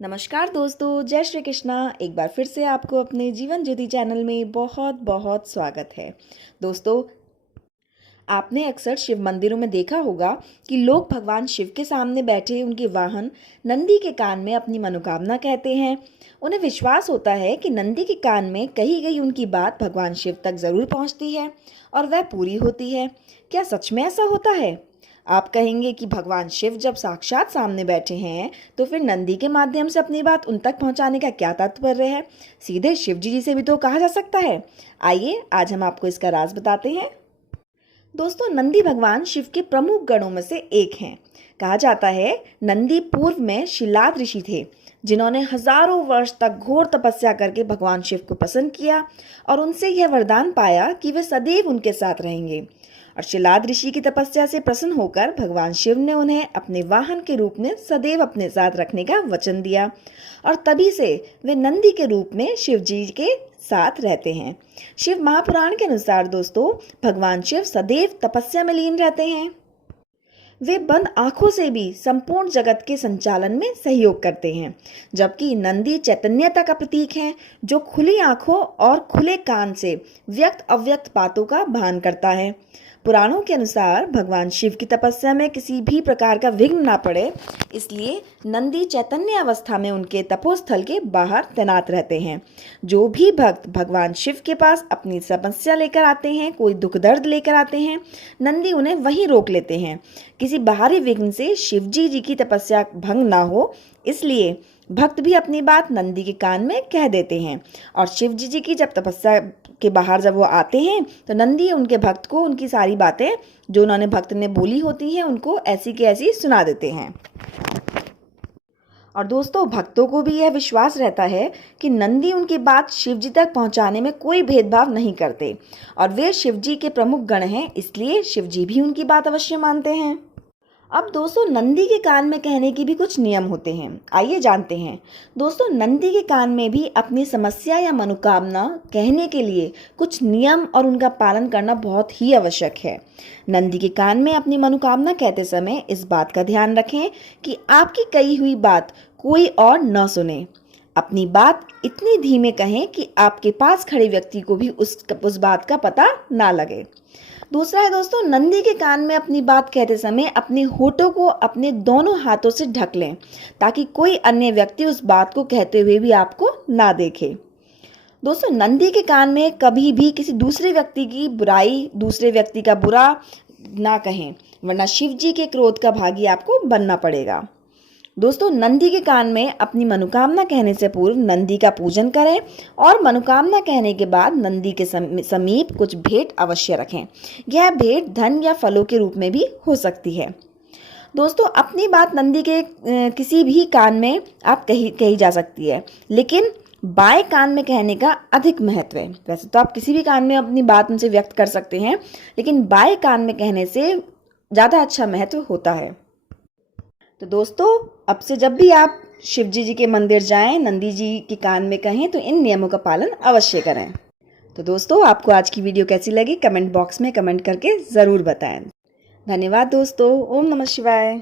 नमस्कार दोस्तों, जय श्री कृष्णा। एक बार फिर से आपको अपने जीवन ज्योति चैनल में बहुत बहुत स्वागत है। दोस्तों, आपने अक्सर शिव मंदिरों में देखा होगा कि लोग भगवान शिव के सामने बैठे उनके वाहन नंदी के कान में अपनी मनोकामना कहते हैं। उन्हें विश्वास होता है कि नंदी के कान में कही गई उनकी बात भगवान शिव तक ज़रूर पहुंचती है और वह पूरी होती है। क्या सच में ऐसा होता है? आप कहेंगे कि भगवान शिव जब साक्षात सामने बैठे हैं तो फिर नंदी के माध्यम से अपनी बात उन तक पहुंचाने का क्या तात्पर्य है? सीधे शिव जी से भी तो कहा जा सकता है। आइए आज हम आपको इसका राज बताते हैं। दोस्तों, नंदी भगवान शिव के प्रमुख गणों में से एक हैं। कहा जाता है नंदी पूर्व में शिलाद ऋषि थे, जिन्होंने हजारों वर्ष तक घोर तपस्या करके भगवान शिव को प्रसन्न किया और उनसे यह वरदान पाया कि वे सदैव उनके साथ रहेंगे। और शिलाद ऋषि की तपस्या से प्रसन्न होकर भगवान शिव ने उन्हें अपने वाहन के रूप में सदैव अपने साथ रखने का वचन दिया और तभी से वे नंदी के रूप में शिव जी के साथ रहते हैं। शिव महापुराण के अनुसार दोस्तों, भगवान शिव सदैव तपस्या में लीन रहते हैं। वे बंद आंखों से भी संपूर्ण जगत के संचालन में सहयोग करते हैं, जबकि नंदी चैतन्यता का प्रतीक है, जो खुली आंखों और खुले कान से व्यक्त अव्यक्त बातों का भान करता है। पुराणों के अनुसार भगवान शिव की तपस्या में किसी भी प्रकार का विघ्न ना पड़े, इसलिए नंदी चैतन्य अवस्था में उनके तपोस्थल के बाहर तैनात रहते हैं। जो भी भक्त भगवान शिव के पास अपनी समस्या लेकर आते हैं, कोई दुख दर्द लेकर आते हैं, नंदी उन्हें वहीं रोक लेते हैं। किसी बाहरी विघ्न से शिव जी की तपस्या भंग ना हो, इसलिए भक्त भी अपनी बात नंदी के कान में कह देते हैं। और शिव जी की जब तपस्या के बाहर जब वो आते हैं तो नंदी उनके भक्त को उनकी सारी बातें जो उन्होंने भक्त ने बोली होती हैं उनको ऐसी की ऐसी सुना देते हैं। और दोस्तों, भक्तों को भी यह विश्वास रहता है कि नंदी उनकी बात शिव जी तक पहुंचाने में कोई भेदभाव नहीं करते और वे शिव जी के प्रमुख गण हैं, इसलिए शिव जी भी उनकी बात अवश्य मानते हैं। अब दोस्तों, नंदी के कान में कहने के भी कुछ नियम होते हैं। आइए जानते हैं। दोस्तों, नंदी के कान में भी अपनी समस्या या मनोकामना कहने के लिए कुछ नियम और उनका पालन करना बहुत ही आवश्यक है। नंदी के कान में अपनी मनोकामना कहते समय इस बात का ध्यान रखें कि आपकी कही हुई बात कोई और न सुने। अपनी बात इतनी धीमे कहें कि आपके पास खड़े व्यक्ति को भी उस बात का पता ना लगे। दूसरा है दोस्तों, नंदी के कान में अपनी बात कहते समय अपने होठों को अपने दोनों हाथों से ढक लें, ताकि कोई अन्य व्यक्ति उस बात को कहते हुए भी आपको ना देखे। दोस्तों, नंदी के कान में कभी भी किसी दूसरे व्यक्ति की बुराई, दूसरे व्यक्ति का बुरा ना कहें, वरना शिव जी के क्रोध का भागी आपको बनना पड़ेगा। दोस्तों, नंदी के कान में अपनी मनोकामना कहने से पूर्व नंदी का पूजन करें और मनोकामना कहने के बाद नंदी के समीप कुछ भेंट अवश्य रखें। यह भेंट धन या फलों के रूप में भी हो सकती है। दोस्तों, अपनी बात नंदी के किसी भी कान में आप कही जा सकती है, लेकिन बाएं कान में कहने का अधिक महत्व है। वैसे तो आप किसी भी कान में अपनी बात उनसे व्यक्त कर सकते हैं, लेकिन बाएं कान में कहने से ज़्यादा अच्छा महत्व होता है। तो दोस्तों, अब से जब भी आप शिव जी के मंदिर जाएं, नंदी जी के कान में कहें तो इन नियमों का पालन अवश्य करें। तो दोस्तों, आपको आज की वीडियो कैसी लगी कमेंट बॉक्स में कमेंट करके ज़रूर बताएं। धन्यवाद दोस्तों। ओम नमः शिवाय।